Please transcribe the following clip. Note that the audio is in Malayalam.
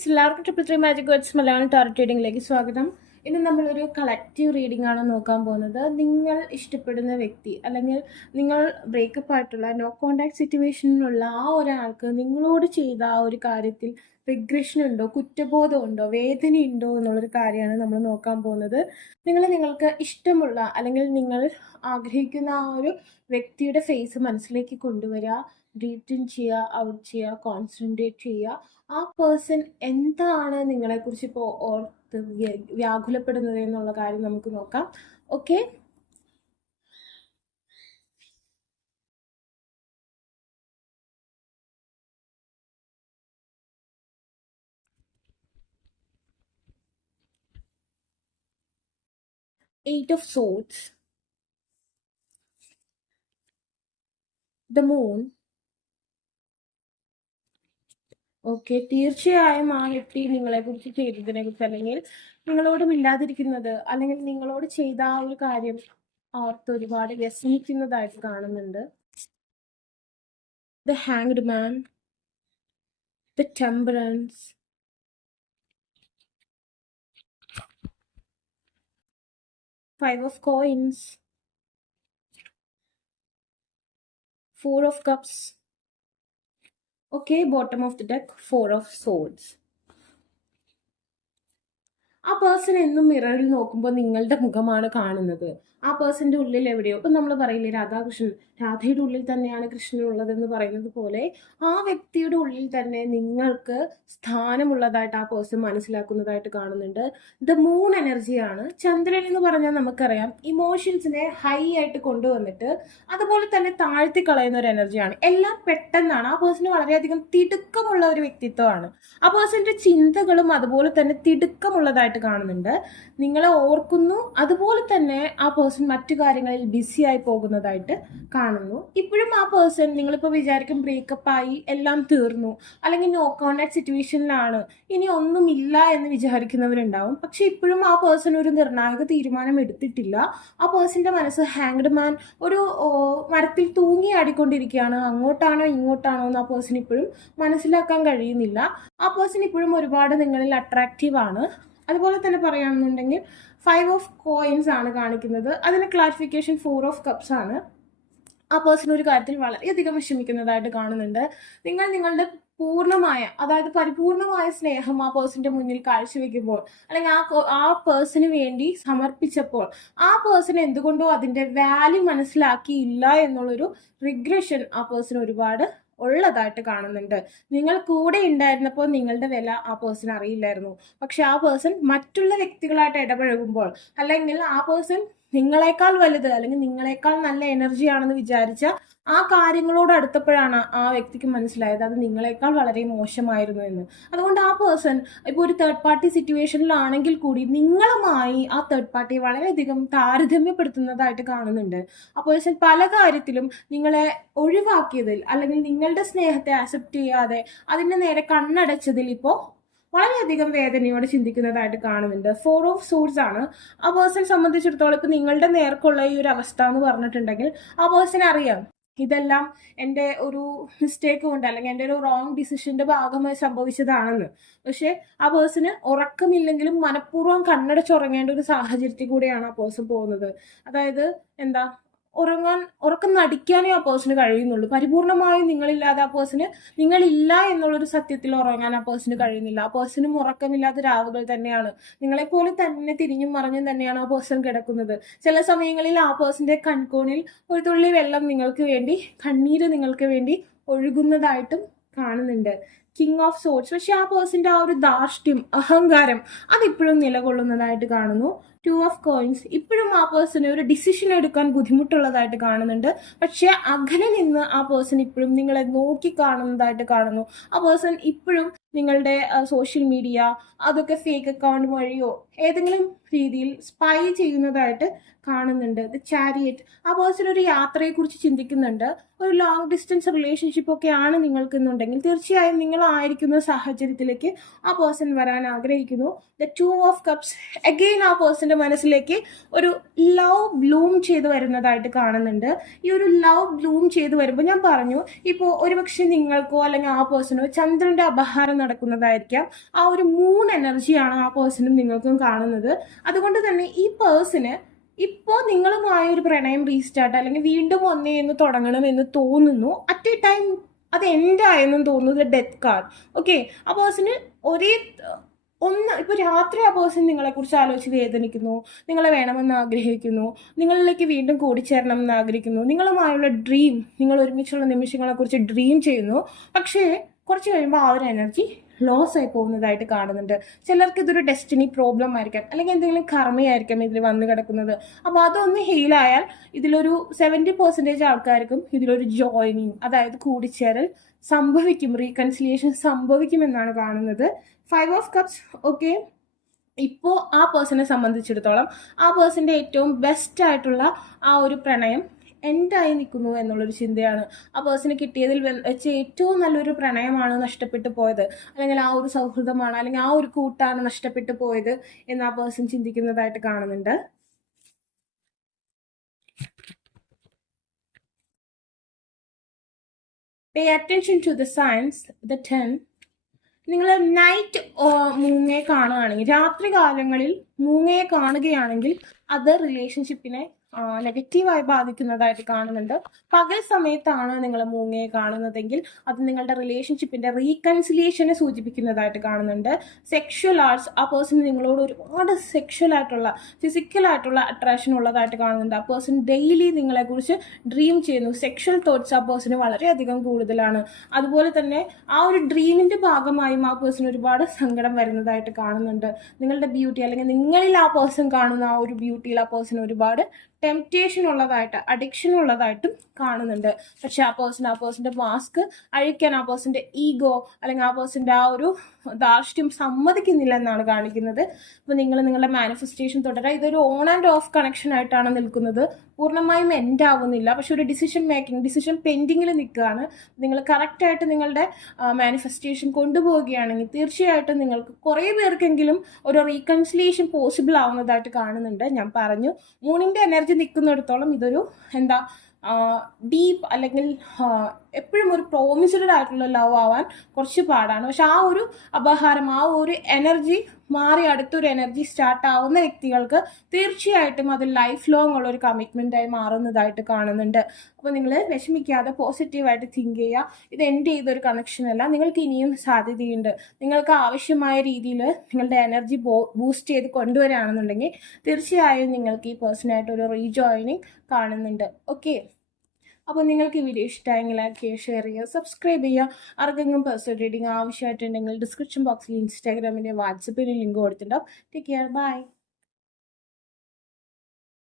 ഫ്രണ്ട്സ്, എല്ലാവർക്കും triple magic words Malayalam tarot റീഡിംഗിലേക്ക് സ്വാഗതം. ഇന്ന് നമ്മളൊരു കളക്റ്റീവ് റീഡിംഗ് ആണ് നോക്കാൻ പോകുന്നത്. നിങ്ങൾ ഇഷ്ടപ്പെടുന്ന വ്യക്തി അല്ലെങ്കിൽ നിങ്ങൾ ബ്രേക്കപ്പ് ആയിട്ടുള്ള നോ കോണ്ടാക്ട് സിറ്റുവേഷനിലുള്ള ആ ഒരാൾക്ക് നിങ്ങളോട് ചെയ്ത ആ ഒരു കാര്യത്തിൽ റിഗ്രഷൻ ഉണ്ടോ, കുറ്റബോധം ഉണ്ടോ, വേദനയുണ്ടോ എന്നുള്ളൊരു കാര്യമാണ് നമ്മൾ നോക്കാൻ പോകുന്നത്. നിങ്ങൾക്ക് ഇഷ്ടമുള്ള അല്ലെങ്കിൽ നിങ്ങൾ ആഗ്രഹിക്കുന്ന ആ ഒരു വ്യക്തിയുടെ ഫേസ് മനസ്സിലേക്ക് കൊണ്ടുവരിക, ബ്രീത്ത് ഇൻ ചെയ്യുക, ഔട്ട് ചെയ്യുക, കോൺസെൻട്രേറ്റ് ചെയ്യുക. ആ പേഴ്സൺ എന്താണ് നിങ്ങളെക്കുറിച്ച് ഇപ്പോൾ ഓർത്ത് വ്യാകുലപ്പെടുന്നത് എന്നുള്ള കാര്യം നമുക്ക് നോക്കാം. Okay, Eight of Swords, the Moon. Okay, തീർച്ചയായും ആ വ്യക്തി നിങ്ങളെക്കുറിച്ച് ചെയ്തതിനെ കുറിച്ച് അല്ലെങ്കിൽ നിങ്ങളോട് മിണ്ടാതിരിക്കുന്നത് അല്ലെങ്കിൽ നിങ്ങളോട് ചെയ്ത ആ ഒരു കാര്യം ഓർത്ത് ഒരുപാട് വ്യസനിക്കുന്നതായിട്ട് കാണുന്നുണ്ട്. The hanged man, the temperance, Five of Coins, Four of Cups. Okay, bottom of the deck, Four of Swords. ആ പേഴ്സൺ എന്നും മിററിൽ നോക്കുമ്പോൾ നിങ്ങളുടെ മുഖമാണ് കാണുന്നത്. ആ പേഴ്സന്റെ ഉള്ളിൽ എവിടെയോ, ഇപ്പം നമ്മൾ പറയില്ലേ രാധാകൃഷ്ണൻ, രാധയുടെ ഉള്ളിൽ തന്നെയാണ് കൃഷ്ണൻ ഉള്ളതെന്ന് പറയുന്നത് പോലെ ആ വ്യക്തിയുടെ ഉള്ളിൽ തന്നെ നിങ്ങൾക്ക് സ്ഥാനമുള്ളതായിട്ട് ആ പേഴ്സൺ മനസ്സിലാക്കുന്നതായിട്ട് കാണുന്നുണ്ട്. ദ മൂൺ എനർജിയാണ്. ചന്ദ്രൻ എന്ന് പറഞ്ഞാൽ നമുക്കറിയാം ഇമോഷൻസിനെ ഹൈ ആയിട്ട് കൊണ്ടുവന്നിട്ട് അതുപോലെ തന്നെ താഴ്ത്തി കളയുന്ന ഒരു എനർജിയാണ്. എല്ലാം പെട്ടെന്നാണ്. ആ പേഴ്സണ് വളരെയധികം തിടുക്കമുള്ള ഒരു വ്യക്തിത്വമാണ്. ആ പേഴ്സന്റെ ചിന്തകളും അതുപോലെ തന്നെ തിടുക്കമുള്ളതായിട്ട് കാണുന്നുണ്ട്. നിങ്ങളെ ഓർക്കുന്നു, അതുപോലെ തന്നെ ആ പേഴ്സൺ മറ്റു കാര്യങ്ങളിൽ ബിസി ആയി പോകുന്നതായിട്ട് കാണുന്നു. ഇപ്പോഴും ആ പേഴ്സൺ, നിങ്ങളിപ്പോൾ വിചാരിക്കും ബ്രേക്കപ്പ് ആയി എല്ലാം തീർന്നു അല്ലെങ്കിൽ നോ കോണ്ടാക്ട് സിറ്റുവേഷനിലാണ്, ഇനി ഒന്നുമില്ല എന്ന് വിചാരിക്കുന്നവരുണ്ടാവും. പക്ഷെ ഇപ്പോഴും ആ പേഴ്സൺ ഒരു നിർണായക തീരുമാനം എടുത്തിട്ടില്ല. ആ പേഴ്സന്റെ മനസ്സ് ഹാങ്ഡ് മാൻ ഒരു മരത്തിൽ തൂങ്ങി ആടിക്കൊണ്ടിരിക്കുകയാണ്. അങ്ങോട്ടാണോ ഇങ്ങോട്ടാണോ എന്ന് ആ പേഴ്സൺ ഇപ്പോഴും മനസ്സിലാക്കാൻ കഴിയുന്നില്ല. ആ പേഴ്സൺ ഇപ്പോഴും ഒരുപാട് നിങ്ങളിൽ അട്രാക്റ്റീവ് ആണ്. അതുപോലെ തന്നെ പറയുകയാണെന്നുണ്ടെങ്കിൽ ഫൈവ് ഓഫ് കോയിൻസ് ആണ് കാണിക്കുന്നത്. അതിന് ക്ലാരിഫിക്കേഷൻ ഫോർ ഓഫ് കപ്സ് ആണ്. ആ പേഴ്സൺ ഒരു കാര്യത്തിൽ വളരെയധികം വിഷമിക്കുന്നതായിട്ട് കാണുന്നുണ്ട്. നിങ്ങളുടെ പൂർണ്ണമായ, അതായത് പരിപൂർണമായ സ്നേഹം ആ പേഴ്സന്റെ മുന്നിൽ കാഴ്ചവെക്കുമ്പോൾ അല്ലെങ്കിൽ ആ പേഴ്സന് വേണ്ടി സമർപ്പിച്ചപ്പോൾ ആ പേഴ്സൺ എന്തുകൊണ്ടോ അതിന്റെ വാല്യൂ മനസ്സിലാക്കിയില്ല എന്നുള്ളൊരു റിഗ്രഷൻ ആ പേഴ്സൺ ഒരുപാട് ഉള്ളതായിട്ട് കാണുന്നുണ്ട്. നിങ്ങൾ കൂടെ ഉണ്ടായിരുന്നപ്പോൾ നിങ്ങളുടെ വില ആ പേഴ്സൺ അറിയില്ലായിരുന്നു. പക്ഷെ ആ പേഴ്സൺ മറ്റുള്ള വ്യക്തികളായിട്ട് ഇടപഴകുമ്പോൾ അല്ലെങ്കിൽ ആ പേഴ്സൺ നിങ്ങളെക്കാൾ വലുത് അല്ലെങ്കിൽ നിങ്ങളെക്കാൾ നല്ല എനർജി ആണെന്ന് വിചാരിച്ച ആ കാര്യങ്ങളോട് അടുത്തപ്പോഴാണ് ആ വ്യക്തിക്ക് മനസ്സിലായത് അത് നിങ്ങളെക്കാൾ വളരെ മോശമായിരുന്നു എന്ന്. അതുകൊണ്ട് ആ പേഴ്സൺ ഇപ്പോൾ ഒരു തേർഡ് പാർട്ടി സിറ്റുവേഷനിലാണെങ്കിൽ കൂടി നിങ്ങളുമായി ആ തേർഡ് പാർട്ടിയെ വളരെയധികം താരതമ്യപ്പെടുത്തുന്നതായിട്ട് കാണുന്നുണ്ട്. ആ പേഴ്സൺ പല കാര്യത്തിലും നിങ്ങളെ ഒഴിവാക്കിയതിൽ അല്ലെങ്കിൽ നിങ്ങളുടെ സ്നേഹത്തെ അക്സെപ്റ്റ് ചെയ്യാതെ അതിന്റെ നേരെ കണ്ണടച്ചതിൽ ഇപ്പോൾ വളരെയധികം വേദനയോടെ ചിന്തിക്കുന്നതായിട്ട് കാണുന്നുണ്ട്. ഫോർ ഓഫ് സോഴ്സ് ആണ്. ആ പേഴ്സൺ സംബന്ധിച്ചിടത്തോളം ഇപ്പൊ നിങ്ങളുടെ നേർക്കുള്ള ഈ ഒരു അവസ്ഥ എന്ന് പറഞ്ഞിട്ടുണ്ടെങ്കിൽ ആ പേഴ്സൺ അറിയാം ഇതെല്ലാം എൻ്റെ ഒരു മിസ്റ്റേക്ക് കൊണ്ട് അല്ലെങ്കിൽ എൻ്റെ ഒരു റോങ് ഡിസിഷന്റെ ഭാഗമായി സംഭവിച്ചതാണെന്ന്. പക്ഷെ ആ പേഴ്സണ് ഉറക്കമില്ലെങ്കിലും മനഃപൂർവ്വം കണ്ണടച്ചുറങ്ങേണ്ട ഒരു സാഹചര്യത്തിൽ കൂടെയാണ് ആ പേഴ്സൺ പോകുന്നത്. അതായത് എന്താ, ഉറക്കം നടിക്കാനേ ആ പേഴ്സണ് കഴിയുന്നുള്ളൂ. പരിപൂർണമായും നിങ്ങളില്ലാതെ ആ പേഴ്സണ് നിങ്ങളില്ല എന്നുള്ളൊരു സത്യത്തിൽ ഉറങ്ങാൻ ആ പേഴ്സണ് കഴിയുന്നില്ല. ആ പേഴ്സണും ഉറക്കമില്ലാത്ത രാവുകൾ തന്നെയാണ്. നിങ്ങളെപ്പോലെ തന്നെ തിരിഞ്ഞും മറിഞ്ഞും തന്നെയാണ് ആ പേഴ്സൺ കിടക്കുന്നത്. ചില സമയങ്ങളിൽ ആ പേഴ്സന്റെ കൺകോണിൽ ഒരു തുള്ളി വെള്ളം നിങ്ങൾക്ക് വേണ്ടി, കണ്ണീര് നിങ്ങൾക്ക് വേണ്ടി ഒഴുകുന്നതായിട്ടും കാണുന്നുണ്ട്. King of swords. പക്ഷെ ആ പേഴ്സന്റെ ആ ഒരു ധാർഷ്ട്യം, അഹങ്കാരം അതിപ്പോഴും നിലകൊള്ളുന്നതായിട്ട് കാണുന്നു. Two of coins. ഇപ്പോഴും ആ പേഴ്സണ് ഒരു ഡിസിഷൻ എടുക്കാൻ ബുദ്ധിമുട്ടുള്ളതായിട്ട് കാണുന്നുണ്ട്. പക്ഷെ അകലെ നിന്ന് ആ പേഴ്സൺ ഇപ്പോഴും നിങ്ങളെ നോക്കി കാണുന്നതായിട്ട് കാണുന്നു. ആ പേഴ്സൺ ഇപ്പോഴും നിങ്ങളുടെ സോഷ്യൽ മീഡിയ അതൊക്കെ ഫേക്ക് അക്കൗണ്ട് വഴിയോ ഏതെങ്കിലും രീതിയിൽ സ്പൈ ചെയ്യുന്നതായിട്ട് കാണുന്നുണ്ട്. The chariot. ആ പേഴ്സൺ ഒരു യാത്രയെക്കുറിച്ച് ചിന്തിക്കുന്നുണ്ട്. ഒരു ലോങ് ഡിസ്റ്റൻസ് റിലേഷൻഷിപ്പ് ഒക്കെ ആണ് നിങ്ങൾക്കെന്നുണ്ടെങ്കിൽ തീർച്ചയായും നിങ്ങൾ ആയിരിക്കുന്ന സാഹചര്യത്തിലേക്ക് ആ പേഴ്സൺ വരാൻ ആഗ്രഹിക്കുന്നു. The two of cups. Again ആ പേഴ്സൺ പേഴ്സന്റെ മനസ്സിലേക്ക് ഒരു ലവ് ബ്ലൂം ചെയ്ത് വരുന്നതായിട്ട് കാണുന്നുണ്ട്. ഈ ഒരു ലവ് ബ്ലൂം ചെയ്ത് വരുമ്പോൾ ഞാൻ പറഞ്ഞു, ഇപ്പോൾ ഒരുപക്ഷെ നിങ്ങൾക്കോ അല്ലെങ്കിൽ ആ പേഴ്സണോ ചന്ദ്രന്റെ അപഹാരം നടക്കുന്നതായിരിക്കാം. ആ ഒരു മൂൺ എനർജിയാണ് ആ പേഴ്സണും നിങ്ങൾക്കും കാണുന്നത്. അതുകൊണ്ട് തന്നെ ഈ പേഴ്സണ് ഇപ്പോൾ നിങ്ങളുമായ ഒരു പ്രണയം റീസ്റ്റാർട്ട് അല്ലെങ്കിൽ വീണ്ടും ഒന്നേ എന്ന് തുടങ്ങണമെന്ന് തോന്നുന്നു. അറ്റ് എ ടൈം അത് എൻഡ് ആയെന്നും തോന്നുന്നു. Death card. ഓക്കെ, ആ പേഴ്സണ് ഒരേ ഇപ്പൊ രാത്രി ആ പേഴ്സൺ നിങ്ങളെക്കുറിച്ച് ആലോചിച്ച് വേദനിക്കുന്നു, നിങ്ങളെ വേണമെന്ന് ആഗ്രഹിക്കുന്നു, നിങ്ങളിലേക്ക് വീണ്ടും കൂടിച്ചേരണം എന്ന് ആഗ്രഹിക്കുന്നു, നിങ്ങളുമായുള്ള ഡ്രീം, നിങ്ങൾ ഒരുമിച്ചുള്ള നിമിഷങ്ങളെക്കുറിച്ച് ഡ്രീം ചെയ്യുന്നു. പക്ഷേ കുറച്ച് കഴിയുമ്പോൾ ആ ഒരു എനർജി ലോസ് ആയി പോകുന്നതായിട്ട് കാണുന്നുണ്ട്. ചിലർക്ക് ഇതൊരു ഡെസ്റ്റിനി പ്രോബ്ലം ആയിരിക്കാം, അല്ലെങ്കിൽ എന്തെങ്കിലും കർമ്മയായിരിക്കാം ഇതിൽ വന്നു കിടക്കുന്നത്. അപ്പോൾ അതൊന്ന് ഹീലായാൽ ഇതിലൊരു 70% ആൾക്കാർക്കും ഇതിലൊരു ജോയിനിങ്, അതായത് കൂടിച്ചേരൽ സംഭവിക്കും, റീകൺസിലിയേഷൻ സംഭവിക്കുമെന്നാണ് കാണുന്നത്. 5 ഓഫ് കപ്സ്. ഓക്കെ, ഇപ്പോൾ ആ പേഴ്സണെ സംബന്ധിച്ചിടത്തോളം ആ പേഴ്സന്റെ ഏറ്റവും ബെസ്റ്റ് ആയിട്ടുള്ള ആ ഒരു പ്രണയം എൻഡായി നിൽക്കുന്നു എന്നുള്ളൊരു ചിന്തയാണ്. ആ പേഴ്സണ് കിട്ടിയതിൽ വെച്ച് ഏറ്റവും നല്ലൊരു പ്രണയമാണ് നഷ്ടപ്പെട്ടു പോയത്, അല്ലെങ്കിൽ ആ ഒരു സൗഹൃദമാണ്, അല്ലെങ്കിൽ ആ ഒരു കൂട്ടാണ് നഷ്ടപ്പെട്ടു പോയത് എന്ന് ആ പേഴ്സൺ ചിന്തിക്കുന്നതായിട്ട് കാണുന്നുണ്ട്. Pay attention to the science. The 10. നിങ്ങൾ നൈറ്റ് മൂങ്ങയെ കാണുകയാണെങ്കിൽ, രാത്രി കാലങ്ങളിൽ മൂങ്ങയെ കാണുകയാണെങ്കിൽ അത് റിലേഷൻഷിപ്പിനെ നെഗറ്റീവായി ബാധിക്കുന്നതായിട്ട് കാണുന്നുണ്ട്. പകൽ സമയത്താണ് നിങ്ങൾ മൂങ്ങയെ കാണുന്നതെങ്കിൽ അത് നിങ്ങളുടെ റിലേഷൻഷിപ്പിന്റെ റീകൺസിലിയേഷനെ സൂചിപ്പിക്കുന്നതായിട്ട് കാണുന്നുണ്ട്. സെക്ഷൽ ആർട്സ്, ആ പേഴ്സൺ നിങ്ങളോട് ഒരുപാട് സെക്ഷൽ ആയിട്ടുള്ള, ഫിസിക്കൽ ആയിട്ടുള്ള അട്രാക്ഷൻ ഉള്ളതായിട്ട് കാണുന്നുണ്ട്. ആ പേഴ്സൺ ഡെയിലി നിങ്ങളെക്കുറിച്ച് ഡ്രീം ചെയ്യുന്നു. സെക്ഷൽ തോട്ട്സ് ആ പേഴ്സണ് വളരെയധികം കൂടുതലാണ്. അതുപോലെ തന്നെ ആ ഒരു ഡ്രീമിന്റെ ഭാഗമായും ആ പേഴ്സൺ ഒരുപാട് സങ്കടം വരുന്നതായിട്ട് കാണുന്നുണ്ട്. നിങ്ങളുടെ ബ്യൂട്ടി, അല്ലെങ്കിൽ നിങ്ങളിൽ ആ പേഴ്സൺ കാണുന്ന ആ ഒരു ബ്യൂട്ടിയിൽ ആ പേഴ്സൺ ഒരുപാട് ടെംപ്റ്റേഷൻ ഉള്ളതായിട്ട്, അഡിക്ഷൻ ഉള്ളതായിട്ടും കാണുന്നുണ്ട്. പക്ഷെ ആ പേഴ്സന്റെ മാസ്ക് അഴിക്കാൻ ആ പേഴ്സന്റെ ഈഗോ അല്ലെങ്കിൽ ആ പേഴ്സന്റെ ആ ഒരു ധാർഷ്ട്യം സമ്മതിക്കുന്നില്ല എന്നാണ് കാണിക്കുന്നത്. അപ്പോൾ നിങ്ങൾ നിങ്ങളുടെ മാനിഫെസ്റ്റേഷൻ തുടരാം. ഇതൊരു ഓൺ ആൻഡ് ഓഫ് കണക്ഷൻ ആയിട്ടാണ് നിൽക്കുന്നത്. പൂർണ്ണമായും എൻഡ് ആവുന്നില്ല, പക്ഷെ ഒരു ഡിസിഷൻ പെൻഡിങ്ങിൽ നിൽക്കുകയാണ്. നിങ്ങൾ കറക്റ്റായിട്ട് നിങ്ങളുടെ മാനിഫെസ്റ്റേഷൻ കൊണ്ടുപോവുകയാണെങ്കിൽ തീർച്ചയായിട്ടും നിങ്ങൾക്ക് കുറേ പേർക്കെങ്കിലും ഒരു റീകൺസിലിയേഷൻ പോസിബിൾ ആവുന്നതായിട്ട് കാണുന്നുണ്ട്. ഞാൻ പറഞ്ഞു, മൂണിന്റെ എനർജി നിൽക്കുന്നിടത്തോളം ഇതൊരു ഡീപ്പ്, അല്ലെങ്കിൽ എപ്പോഴും ഒരു പ്രോമിസ്ഡ് ആയിട്ടുള്ള ലവ് ആവാൻ കുറച്ച് പാടാണ്. പക്ഷെ ആ ഒരു അപഹാരം, ആ ഒരു എനർജി മാറി അടുത്തൊരു എനർജി സ്റ്റാർട്ട് ആവുന്ന വ്യക്തികൾക്ക് തീർച്ചയായിട്ടും അത് ലൈഫ് ലോങ് ഉള്ള ഒരു കമ്മിറ്റ്മെന്റ് ആയി മാറുന്നതായിട്ട് കാണുന്നുണ്ട്. അപ്പോൾ നിങ്ങൾ വിഷമിക്കാതെ പോസിറ്റീവായിട്ട് തിങ്ക് ചെയ്യുക. ഇത് എൻഡ് ചെയ്തൊരു കണക്ഷൻ അല്ല, നിങ്ങൾക്ക് ഇനിയും സാധ്യതയുണ്ട്. നിങ്ങൾക്ക് ആവശ്യമായ രീതിയിൽ നിങ്ങളുടെ എനർജി ബൂസ്റ്റ് ചെയ്ത് കൊണ്ടുവരികയാണെന്നുണ്ടെങ്കിൽ തീർച്ചയായും നിങ്ങൾക്ക് ഈ പേഴ്സണായിട്ട് ഒരു റീജോയിനിങ് കാണുന്നുണ്ട്. ഓക്കെ, അപ്പോൾ നിങ്ങൾക്ക് ഈ വീഡിയോ ഇഷ്ടമായെങ്കിൽ ലൈക്ക് ചെയ്യുക, ഷെയർ ചെയ്യുക, സബ്സ്ക്രൈബ് ചെയ്യുക. ആർക്കെങ്കിലും പേഴ്സണൽ റീഡിംഗ് ആവശ്യമായിട്ടുണ്ടെങ്കിൽ ഡിസ്ക്രിപ്ഷൻ ബോക്സിൽ ഇൻസ്റ്റാഗ്രാമിൻ്റെ വാട്സപ്പിൻ്റെ ലിങ്ക് കൊടുത്തിട്ടുണ്ടാവും. Take care, by.